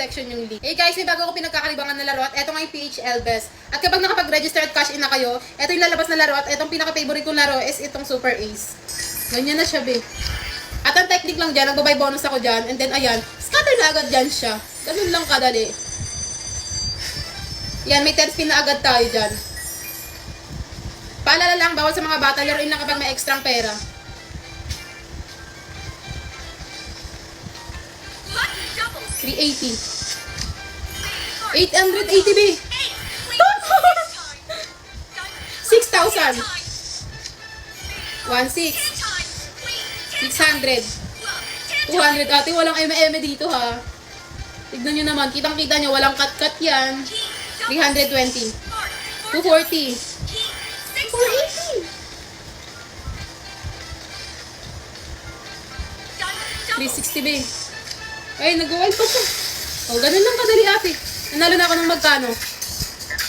section yung link. Eh guys, may bago ko pinagkakalibangan na laro at eto nga yung PHL Best. At kapag nakapag-register at cash in na kayo, eto yung lalabas na laro at etong pinaka-favorite kong laro is itong Super Ace. Ganyan na siya, be. At ang technique lang dyan, nagbabay bonus ako dyan, and then ayan, scatter na agad dyan siya. Ganun lang kadali. Yan, may 10 spin na agad tayo dyan. Paalala lang, bawal sa mga bata, laruin lang kapag may extrang pera. $380. 880 B. 6,000. 1,600. 600. 200. Ate, walang eme dito ha. Tignan nyo naman. Kitang-kita nyo, walang cut-cut yan. 320. 240. 480. 360 B. Ay, nag-wild pa siya. O, ganun lang kadali ate. Nanalo na ako ng magkano?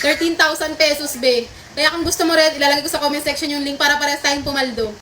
13,000 pesos, be. Kaya kung gusto mo rin, ilalagay ko sa comment section yung link para parehas tayong pumaldo.